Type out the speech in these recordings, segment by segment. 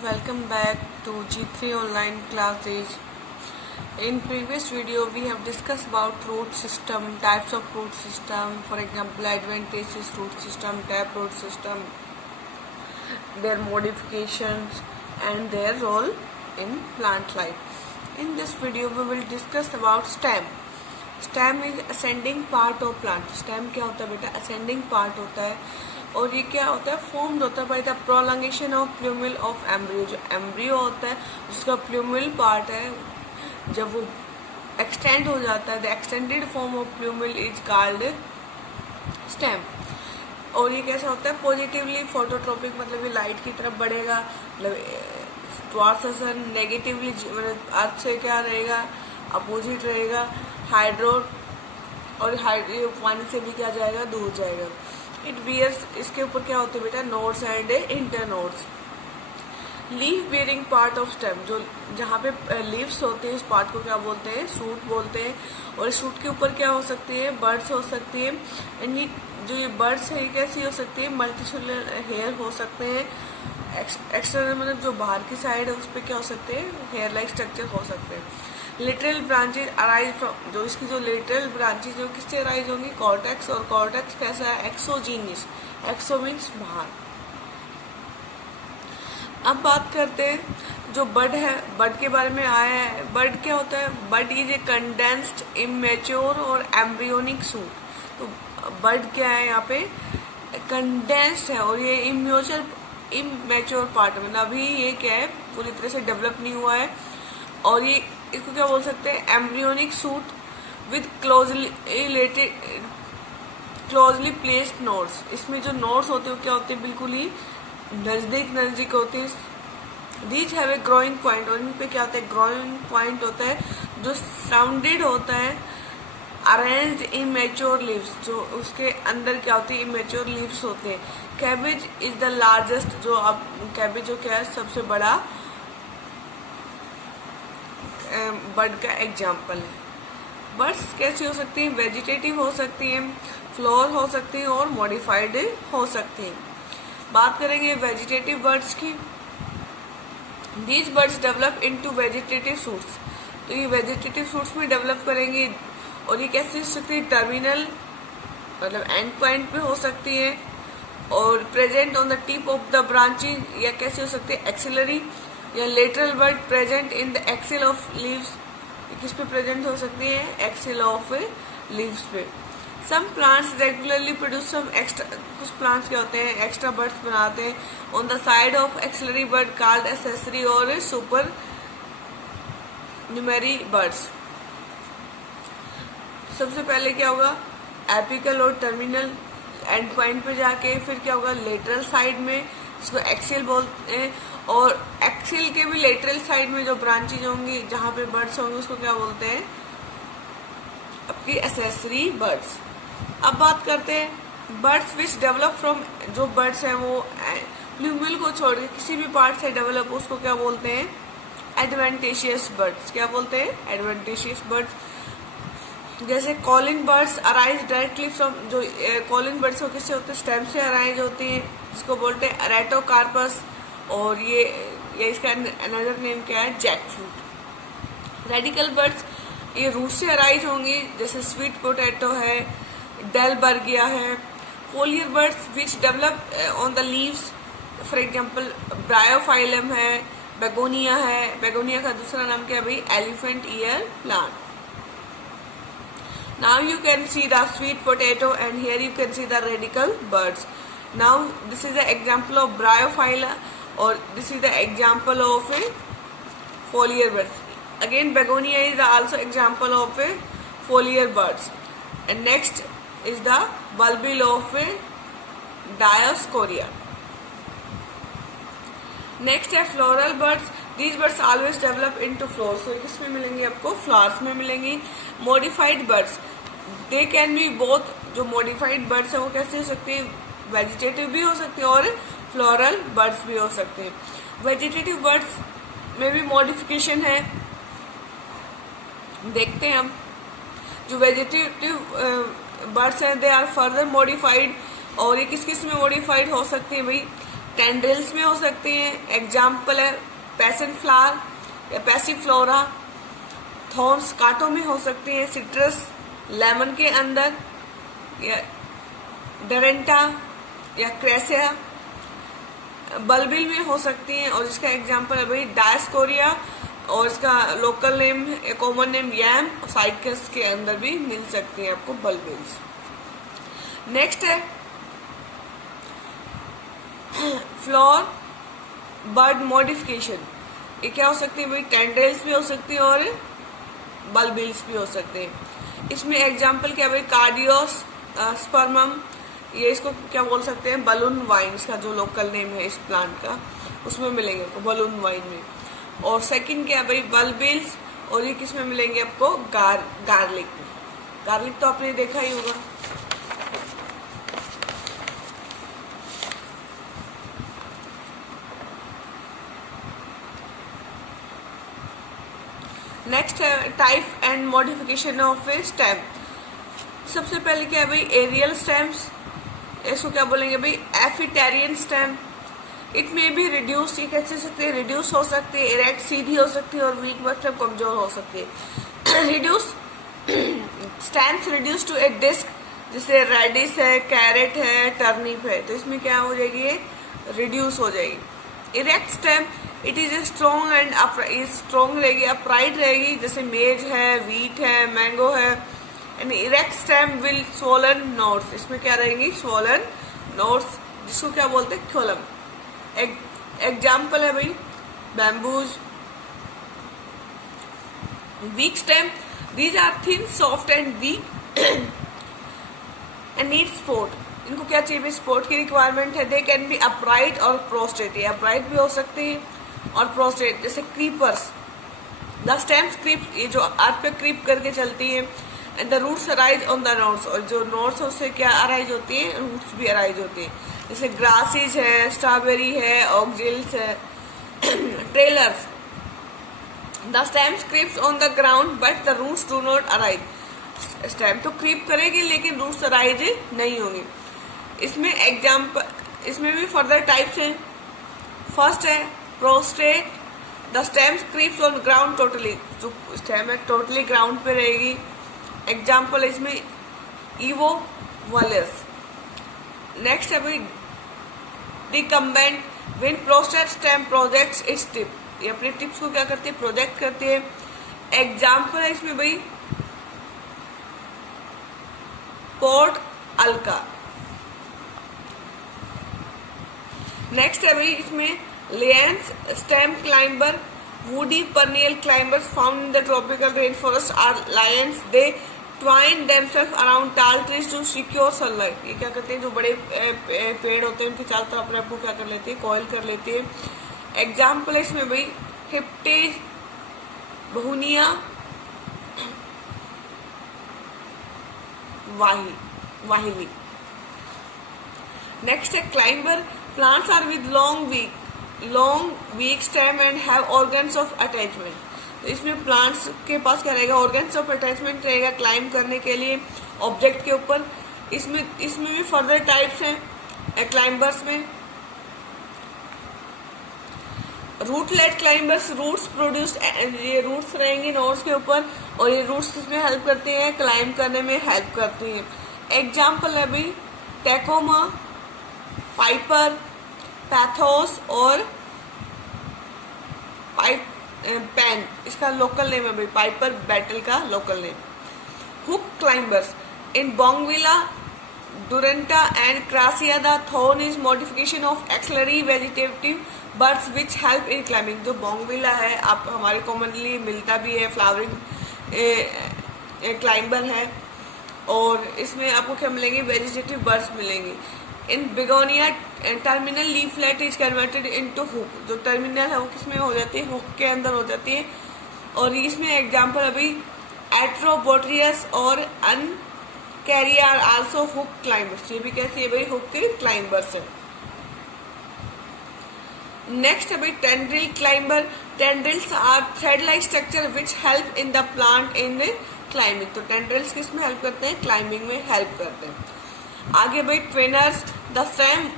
Welcome back to G3 online classes. In previous video we have discussed about root system, types of root system, for example adventitious root system, taproot system, their modifications and their role in plant life. In this video we will discuss about stem. Stem is ascending part of plant. Stem क्या होता है बेटा? Ascending part होता है और ये क्या होता है? फॉर्म्ड होता है by the prolongation of plumule of embryo. जो एम्ब्रियो होता है उसका प्लूमिल पार्ट है, जब वो एक्सटेंड हो जाता है the extended form of प्लूमिल is called stem. और ये कैसा होता है? पॉजिटिवली फोटोट्रोपिक, मतलब ये लाइट की तरफ बढ़ेगा, मतलब टुवर्ड्स सन. नेगेटिवली मतलब अर्थ से क्या रहेगा? अपोजिट रहेगा. हाइड्रो और पानी से भी क्या जाएगा? दूर जाएगा. इट बियर्स, इसके ऊपर क्या होते हैं बेटा? Nodes and internodes. Leaf bearing part of stem, जो जहाँ पे लीव्स होते हैं उस पार्ट को क्या बोलते हैं? सूट बोलते हैं. और सूट के ऊपर क्या हो सकती है? बर्ड्स हो सकती है. एंड ये जो ये बर्ड्स है कैसी हो सकती है? मल्टीसेलुलर हेयर हो सकते हैं. एक्सटर्नल मतलब जो बाहर की साइड है उस पर क्या हो सकते हैं? हेयर लाइक स्ट्रक्चर हो सकते हैं. लिटरल ब्रांचेज अराइज फ्रॉम, जो इसकी जो लिटरल ब्रांचेज जो किससे अराइज होंगी? कॉर्टेक्स. और कॉर्टेक्स कैसा है? एक्सोजीनियस. एक्सो मीन्स बाहर. अब बात करते हैं जो बड है. बड के बारे में आया है. बड क्या होता है? बड इज ए कंडेंस्ड इमेच्योर और एम्ब्रियोनिक सूट. तो बड क्या है? यहाँ पे कंडेंस्ड है और ये इमेच्योर पार्ट है, मतलब अभी ये क्या है? पूरी तरह से डेवलप नहीं हुआ है. और ये इसको क्या बोल सकते हैं? Embryonic suit with closely placed nodes. इसमें जो नोड्स होते हैं वो क्या होते हैं? बिल्कुल ही नजदीक होते हैं. These have a growing point, और इन पे क्या होता है? ग्रोइंग पॉइंट होता है जो सराउंडेड होता है अरेंज्ड इमेच्योर लीव्स. जो उसके अंदर क्या होती है? इमेच्योर लीव्स होते हैं. कैबेज इज द लार्जेस्ट, जो अब कैबेज जो क्या है? सबसे बड़ा बर्ड का एग्जाम्पल है. बर्ड्स कैसी हो सकती हैं? वेजिटेटिव हो सकती हैं, फ्लोर हो सकती हैं और मॉडिफाइड हो सकती हैं. बात करेंगे वेजिटेटिव बर्ड्स की. These birds develop into vegetative suits. तो ये वेजिटेटिव सूट्स में डेवलप करेंगी. और ये कैसे हो सकती है? टर्मिनल मतलब एंड पॉइंट पे हो सकती है और present on the tip of the branching. या कैसे हो सकती है? एक्सिलरी या lateral bird present in the axle of leaves. किस पे प्रेजेंट हो सकती है? एक्सिल ऑफ लीव्स पे. Some plants regularly produce some extra, कुछ प्लांट्स क्या होते हैं? एक्स्ट्रा बर्ड्स बनाते हैं on the side of axillary bud called accessory और सुपर न्यूमेरी बर्ड्स. सबसे पहले क्या होगा? एपिकल और टर्मिनल एंड पॉइंट पे जाके फिर क्या होगा? लेटरल साइड में, इसको एक्सिल बोलते हैं. और एक्सिल के भी लेटरल साइड में जो ब्रांचेज होंगी जहाँ पे बर्ड्स होंगे उसको क्या बोलते हैं? आपकी एसेसरी बर्ड्स. अब बात करते हैं बर्ड्स विच डेवलप फ्रॉम, जो बर्ड्स हैं वो प्लूमिल को छोड़ के किसी भी पार्ट से डेवलप, उसको क्या बोलते हैं? Adventitious buds. क्या बोलते हैं? Adventitious buds. जैसे cauline buds arise directly from, जो कॉलिंग बर्ड्स हो किससे होते हैं? स्टेम से अराइज होती हैं, जिसको बोलते हैं एरेटोकार्पस. और ये इसका अनदर नेम क्या है? Jackfruit. रेडिकल बर्ड्स ये रूट से अराइज होंगी, जैसे स्वीट पोटैटो है, डेलबर्गिया है. Foliar buds which develop on the leaves, for example Bryophyllum है, बेगोनिया है. बेगोनिया का दूसरा नाम क्या है भाई? Elephant ear plant. Now you can see the sweet potato and here you can see the radical birds. Now this is the example of Bryophylla or this is the example of a foliar birds. Again begonia is also example of a foliar birds. And next is the bulbil of a Dioscorea. Next है floral buds. These buds always develop into flowers. तो किस में मिलेंगी आपको? Flowers में मिलेंगी. Modified buds they can be both. जो modified buds है वो कैसे हो सकती है? वेजिटेटिव भी हो सकती है और फ्लोरल बर्ड्स भी हो सकते हैं. वेजिटेटिव बर्ड्स में भी मॉडिफिकेशन है, देखते हैं हम. जो वेजिटेटिव बर्ड्स हैं दे आर फर्दर मॉडिफाइड. और ये किस किस में मॉडिफाइड हो सकती है भाई? टेंड्रिल्स में हो सकती हैं। एग्जाम्पल है पैसन फ्लावर या पैसीफ्लोरा। थॉर्न्स कांटों में हो सकती हैं। सिट्रस लेमन के अंदर, या डरेंटा या क्रेसिया बल्बिल में हो सकती हैं। और इसका एग्जाम्पल है भाई डायस्कोरिया, और इसका local name common name yam, cycas के अंदर भी मिल सकती हैं आपको बल्बिल्स। नेक्स्ट है फ्लोर बर्ड मॉडिफिकेशन। ये क्या हो सकती है भाई, टेंड्रिल्स भी हो सकती है और बल्बिल्स भी हो सकते हैं। इसमें एग्जाम्पल क्या भाई, कार्डियोस स्पर्मम, ये इसको क्या बोल सकते हैं, बलून वाइन, इसका जो लोकल नेम है इस प्लांट का, उसमें मिलेंगे आपको बलून वाइन में। और सेकंड क्या भाई, बल्बिल्स, और ये किस में मिलेंगे आपको, गार्लिक में। गार्लिक तो आपने देखा ही होगा। नेक्स्ट है type and modification of stem. सबसे पहले क्या है भाई, एरियल स्टेम्स, इसको क्या बोलेंगे भाई, एफिटेरियन स्टेम। इट में भी रिड्यूस, ये कैसे सकते हैं, रिड्यूस हो सकती है, इरेक्ट सीधी हो सकती है, और वीक मतलब कमजोर हो सकती है। Reduce stems reduce to a disc, जैसे रेडिस है, कैरेट है, टर्निप है, तो इसमें क्या हो जाएगी, ये रिड्यूस हो जाएगी। Erect stem it is a strong and strong रहेगी, अपराइट रहेगी, जैसे मेज है, वीट है, मैंगो है। And erect stem will swollen nodes, इसमें क्या रहेंगी, स्वोलन नोड्स, जिसको क्या बोलते हैं, खोलम। एग्जाम्पल है भाई bamboos. Weak stem, these are thin, soft and weak and need support. इनको क्या चाहिए, सपोर्ट की रिक्वायरमेंट है। दे कैन बी अपराइट और प्रोस्ट्रेट, ये अपराइट भी हो सकती है और प्रोस्ट्रेट, जैसे क्रीपर्स। द स्टेम्स क्रीप, ये जो अर्थ पे क्रीप करके चलती है। And the roots arise on the nodes, और जो नोड्स है उससे क्या अराइज होती है, रूट्स भी अराइज होती है, जैसे ग्रासीज है, स्ट्रॉबेरी है, ऑक्जिल्स है, trailers. The stems creeps on the ground but the roots do not arise. Stem तो क्रीप करेगी लेकिन रूट्स अराइज नहीं होंगी। इसमें एग्जाम्पल, इसमें भी फर्दर टाइप्स हैं। फर्स्ट है prostrate, the stems creeps on ground totally, जो स्टेम है टोटली ग्राउंड पे रहेगी। एग्जाम्पल इसमें ईवो वालेस। नेक्स्ट है भाई decumbent, when prostrate stem projects its tip, ये अपने टिप्स को क्या करती है, प्रोजेक्ट करती है। एग्जाम्पल है इसमें भाई पोर्ट अल्का। नेक्स्ट है भाई इसमें lianas stem climber, woody perennial climbers found in the tropical rain forest are lianas. They twine themselves around tall trees to secure sunlight. ये क्या करते हैं, जो बड़े पेड़ होते हैं उनके चारों तरफ अपने आप को क्या कर लेते हैं, कॉइल कर लेते हैं। एग्जाम्पल है इसमें भाई हिप्टेज बहुनिया वाहिनी। नेक्स्ट है climber, plants are with long weak stem and have organs of attachment. तो इसमें प्लांट्स के पास क्या रहेगा, ऑर्गन्स ऑफ अटैचमेंट रहेगा क्लाइंब करने के लिए ऑब्जेक्ट के ऊपर। इसमें भी फर्दर टाइप्स हैं क्लाइंबर्स में। रूटलेट क्लाइंबर्स, रूट्स प्रोड्यूस, ये रूट्स रहेंगे नोड्स के ऊपर, और ये रूट्स किसमें हेल्प करती हैं, क्लाइंब करने में हेल्प करती हैं। एग्जाम्पल है भाई टेकोमा, पाइपर, पैथोस और पैन, इसका लोकल नेम है भाई, पाइपर बैटल का local name. Hook climbers, in bougainvillea, Duranta and Carissa the thorn is modification of axillary vegetative buds which help in climbing. जो बोंगविला है आप हमारे कॉमनली मिलता भी है, फ्लावरिंग क्लाइंबर है, और इसमें आपको क्या मिलेंगे, वेजिटेटिव बर्ड्स मिलेंगे। In Bignonia terminal leaflet is converted into hook, जो टर्मिनल है वो किसमें हो जाती है, हुक के अंदर हो जाती है। और इसमें एग्जाम्पल अभी एट्रोबोट्रियस और अनकैरिया आर आल्सो हुक क्लाइंबर्स, ये भी कैसे है भाई, हुक के क्लाइंबर्स है। नेक्स्ट है भाई tendril climber, tendrils are thread like structure which help in the plant in climbing. तो टेंड्रिल्स किस में हेल्प करते हैं, क्लाइंबिंग में हेल्प करते हैं। आगे भाई twiners, the stem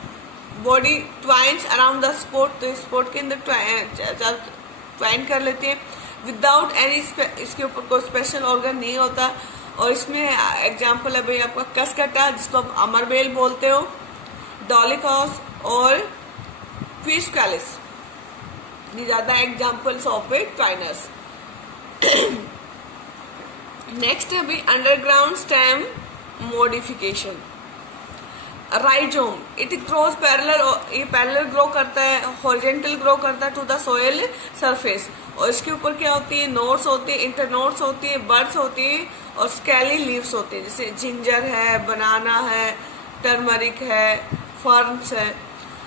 body twines around the support, तो स्पोर्ट के अंदर ट्वाइन कर लेते हैं विदाउट एनी, इसके ऊपर कोई स्पेशल ऑर्गन नहीं होता। और इसमें एग्जाम्पल है भाई आपका कसकटा, जिसको आप अमरबेल बोलते हो, डॉलिकॉस और क्विस्कालिस। These are the examples of a twiners. Next है भाई underground stem modification. Rhizome, it grows parallel, ये पैरेलल ग्रो करता है, हॉरिजॉन्टल ग्रो करता है टू द सोइल सरफेस। और इसके ऊपर क्या होती है, नोड्स होती है, इंटरनोड्स होती है, बड्स होती है और स्केली लीव्स होती है, जैसे जिंजर है, बनाना है, टर्मरिक है, फर्न्स है।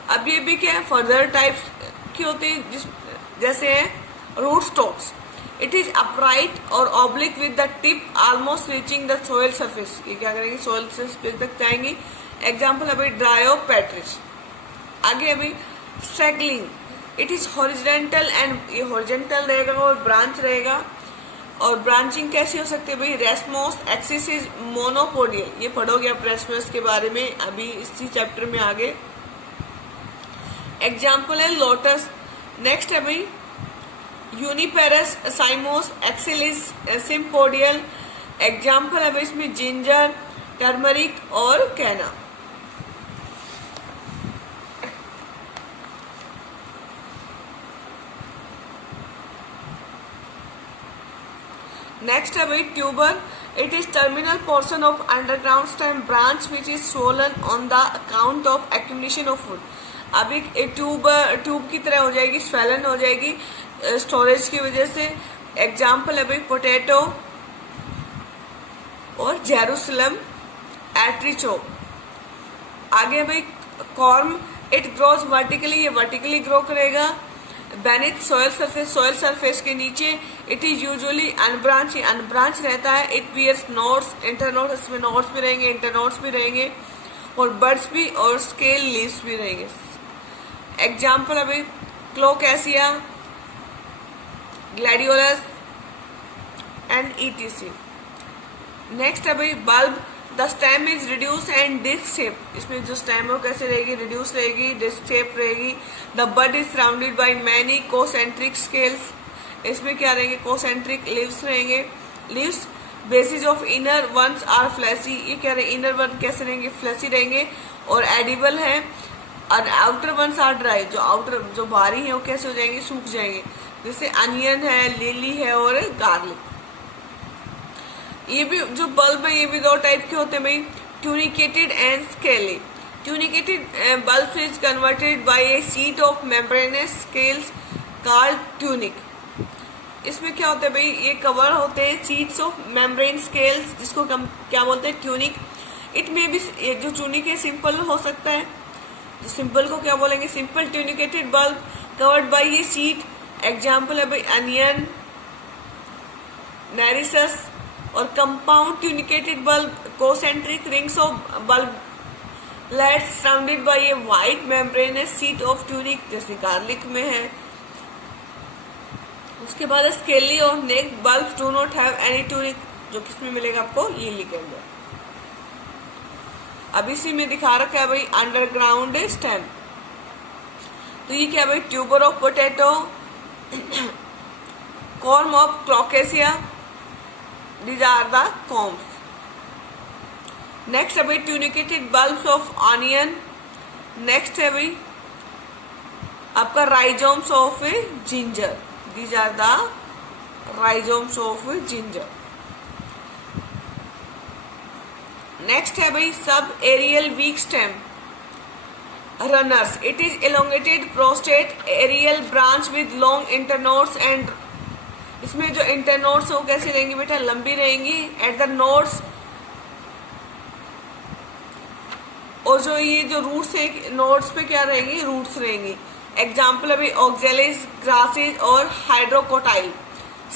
अब ये भी क्या है, फर्दर टाइप्स की होती है, जैसे root stocks. It is upright और oblique with the tip almost reaching the soil surface. ये क्या करेंगे, सोइल सरफेस तक जाएंगी। एग्जाम्पल है भाई ड्रायोपेट्रिस। आगे अभी struggling, it is horizontal and, ये हॉरिजॉन्टल रहेगा और ब्रांच रहेगा। और ब्रांचिंग कैसी हो सकती है भाई, रेस्मोस एक्सिस इज मोनोपोडियल, ये पढ़ोगे आप रेस्मोस के बारे में अभी इसी चैप्टर में आगे। एग्जाम्पल है लोटस। नेक्स्ट है भाई uniparous cymose, axil is sympodial. Example है भाई इसमें जिंजर, टर्मरिक और कैना। नेक्स्ट है भाई tuber, it is terminal portion of underground stem branch which is swollen on the account of accumulation of food. अभी ट्यूब की तरह हो जाएगी, स्वेलन हो जाएगी स्टोरेज की वजह से। एग्जाम्पल है भाई पोटैटो और जेरूसलम एट्रिचोप। आगे भाई कॉर्म, इट ग्रोज वर्टिकली, ये वर्टिकली ग्रो करेगा beneath soil surface, soil surface के नीचे। It is usually unbranch, unbranch रहता है। इट बियर्स नोड्स, इंटरनोड्स, इसमें नोड्स भी रहेंगे, इंटरनोड्स भी रहेंगे और बड्स भी और स्केल लीव्स भी रहेंगे। एग्जाम्पल है भाई colocasia, gladiolus and ETC. Next है भाई bulb, the stem is reduce and disc shape, इसमें जो स्टेम है वो कैसे रहेगी, रिड्यूस रहेगी, डिस्क शेप रहेगी। The bud is surrounded by many concentric scales, इसमें क्या रहेंगे, कोसेंट्रिक लीव्स रहेंगे। Leaves basis of inner ones are fleshy, ये क्या रहे, इनर वन कैसे रहेंगे, फ्लैसी रहेंगे और एडिबल है। और आउटर वंस आर ड्राई, जो आउटर जो बाहरी है वो कैसे हो जाएंगे, सूख जाएंगे, जैसे अनियन है, लिली है और गार्लिक। ये भी जो बल्ब है ये भी दो टाइप के होते हैं भाई, tunicated and scaly. Tunicated bulb is converted bye A sheet of membranes scales called tunic. इसमें क्या होता है भाई, ये कवर होते हैं शीट्स ऑफ मेम्ब्रेन स्केल्स, जिसको क्या बोलते हैं, ट्यूनिक। इट में भी जो ट्यूनिक है सिंपल हो सकता है, सिंपल को क्या बोलेंगे, simple tunicated bulb covered by ये शीट। एग्जाम्पल है भाई अनियन, नेरिसस। और compound tunicated bulb, concentric rings of bulblets surrounded by a white membranous sheet of tunic, जैसे गार्लिक में है। उसके बाद स्केली और naked bulb do not have any tunic, जो किसमें मिलेगा आपको, लिली के अंदर। अब इसी में दिखा रखा है भाई अंडरग्राउंड स्टेम। तो ये क्या भाई, tuber of potato, corm of Colocasia, these are the corms. Next है भाई tunicated bulbs of onion. Next है भाई आपका rhizomes of ginger, these are the rhizomes of ginger. Next है भाई sub aerial weak stem runners, it is elongated prostrate aerial branch with long internodes and, इसमें जो internodes हो कैसे रहेंगी बेटा, लंबी रहेंगी एट द नोड्स। और जो ये जो रूट्स है नोड्स पे क्या रहेंगी, रूट्स रहेंगी। एग्जाम्पल है भाई ऑक्जेलिस, ग्रासेज और hydrocotyle.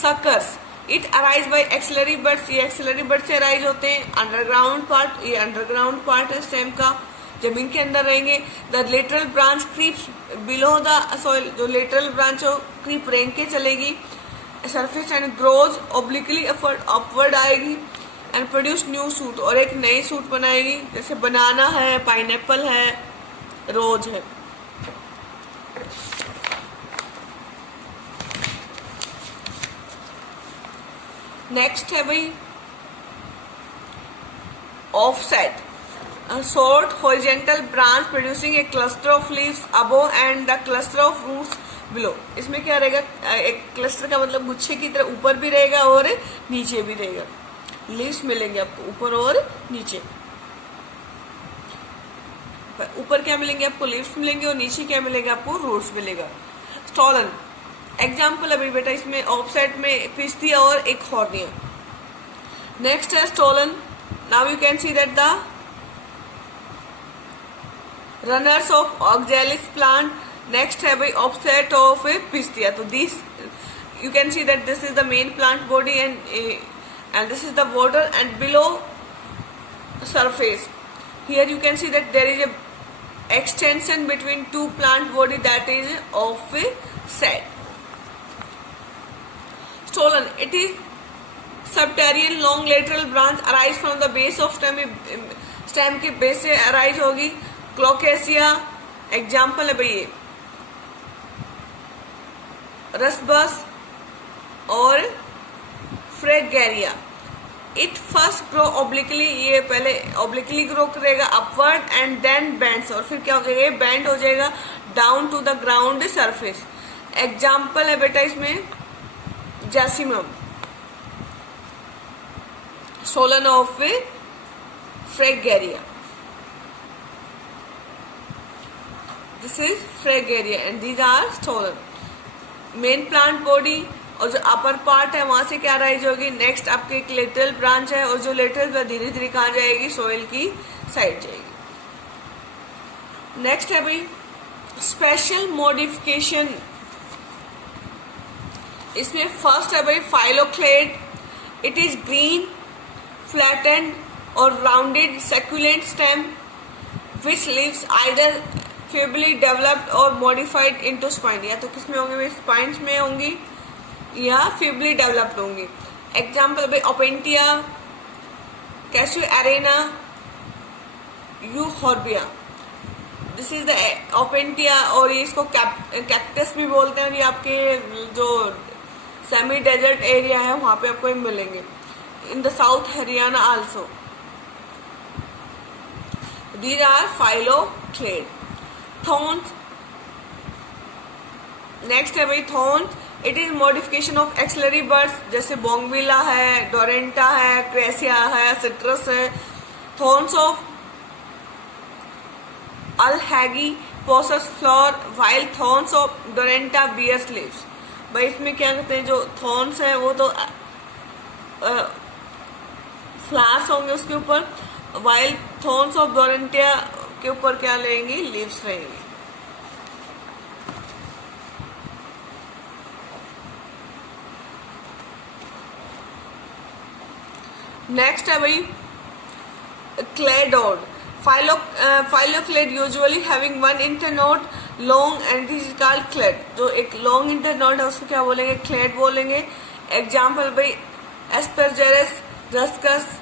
Suckers, it arise by axillary buds, ये एक्सिलरी बड से अराइज होते हैं। अंडरग्राउंड पार्ट, ये अंडरग्राउंड पार्ट है स्टेम का, जमीन के अंदर रहेंगे। The lateral branch creeps below the soil, जो लेटरल ब्रांच हो क्रीप रेंग के चलेगी surface and grows obliquely upward आएगी एंड प्रोड्यूस न्यू सूट, और एक नई सूट बनाएगी, जैसे बनाना है, पाइनएप्पल है रोज है। नेक्स्ट है भाई offset, short horizontal branch producing a cluster of leaves above and the cluster of roots below। इसमें क्या रहेगा, एक क्लस्टर का मतलब गुच्छे की तरह ऊपर भी रहेगा और नीचे भी रहेगा। लीव्स मिलेंगे आपको ऊपर और नीचे। ऊपर क्या मिलेंगे आपको, लीव्स मिलेंगे, और नीचे क्या मिलेगा आपको, रूट्स मिलेगा। स्टॉलन एग्जाम्पल अभी बेटा इसमें ऑफसेट में पिस्तिया और एक हॉर्निया। नेक्स्ट है stolen, now you can see that the runners of oxalis plant. Next है भाई ऑफसेट ऑफ पिस्तिया। तो this you can see that this is the main plant body and this is the border and below surface. Here you can see that there is a extension between two plant body, that is offset. Stolon, it is subterranean long lateral branch arise from the base of stem। Stem के base से arise होगी। Colocasia example है भाई ये, Rubus और Fragaria. It first grow obliquely, ये पहले obliquely grow करेगा अपवर्ड एंड देन बेंड्स, और फिर क्या हो जाएगा, बेंड हो जाएगा down to the ground surface. Example है बेटा इसमें Jasminum, stolon of Fragaria. This is Fragaria and these are stolon. Main plant body और जो अपर पार्ट है वहां से क्या राइज होगी। नेक्स्ट आपके एक लेटरल ब्रांच है, और जो लेटरल धीरे धीरे कहाँ जाएगी, सोइल की साइड जाएगी। नेक्स्ट है भाई स्पेशल मॉडिफिकेशन। इसमें फर्स्ट है भाई phylloclade. It is green flattened और rounded succulent stem which leaves either feebly developed और मॉडिफाइड इनटू स्पाइन। या तो किसमें होंगे भाई, स्पाइन्स में होंगी या फेबली डेवलप्ड होंगी। एग्जाम्पल भाई Opuntia, Casuarina, Euphorbia. This is the Opuntia, और ये इसको कैक्टस भी बोलते हैं। ये आपके जो सेमी डेजर्ट एरिया है वहां पे आपको मिलेंगे। In the south Haryana also. These are phylloclade. Thorns, next है भाई thorns. It is modification of axillary buds, जैसे बोंगविला है, डोरेंटा है, क्रेसिया है, सिट्रस है। Thorns of Alhagi possess flower while thorns of Duranta bears leaves. भाई इसमें क्या कहते हैं, जो थॉर्न्स है वो तो फ्लावर्स होंगे उसके ऊपर, वाइल थॉर्न्स ऑफ डोरेंटिया के ऊपर क्या लेंगी, लीव्स रहेंगी। नेक्स्ट है भाई cladode. Phylloclade usually having one internode long and this is called clade. जो एक लॉन्ग इंटरनोड है उसको क्या बोलेंगे, क्लेड बोलेंगे। एग्जाम्पल भाई Asparagus Ruscus.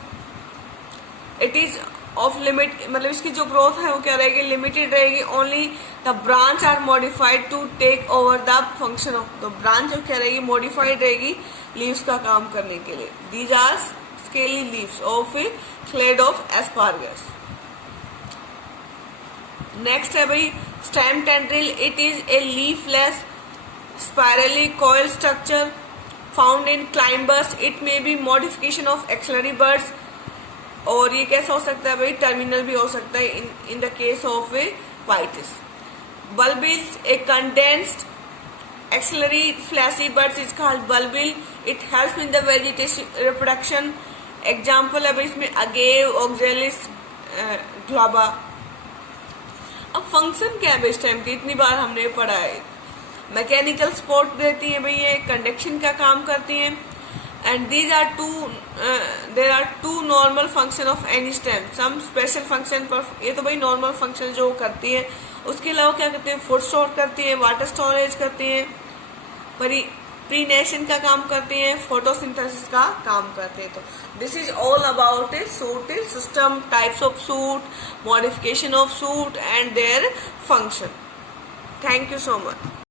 It is of limit, मतलब इसकी जो ग्रोथ है वो क्या रहेगी, लिमिटेड रहेगी। Only the branch are modified to take over the function of the branch, जो क्या रहेगी, मॉडिफाइड रहेगी लीव्स का काम करने के लिए। These are scaly leaves of clade of asparagus. Next है भाई stem tendril. It is a leafless spirally coil structure found in climbers. It may be modification of axillary birds, और ये कैसा हो सकता है भाई, टर्मिनल भी हो सकता है in the case of Vitis. bulbils, a condensed axillary fleshy buds is called bulbil. It helps in the vegetation reproduction. Example है इसमें अगेव, ऑक्जेलिस, ग्लोबा। अब फंक्शन क्या है इस टाइम की, इतनी बार हमने पढ़ा है। मैकेनिकल सपोर्ट देती है भाई, ये कंडक्शन का काम करती हैं। And these are there are to normal function of any stem, some special function पर। ये तो भाई नॉर्मल फंक्शन जो करती है, उसके अलावा क्या करते हैं, फूड स्टोर करती है, वाटर स्टोरेज करती है। पर प्रीनेशन का काम करते हैं, फोटोसिंथेसिस का काम करते हैं. तो this is all about A shoot system, types of suit, modification of suit and their function. Thank you so much.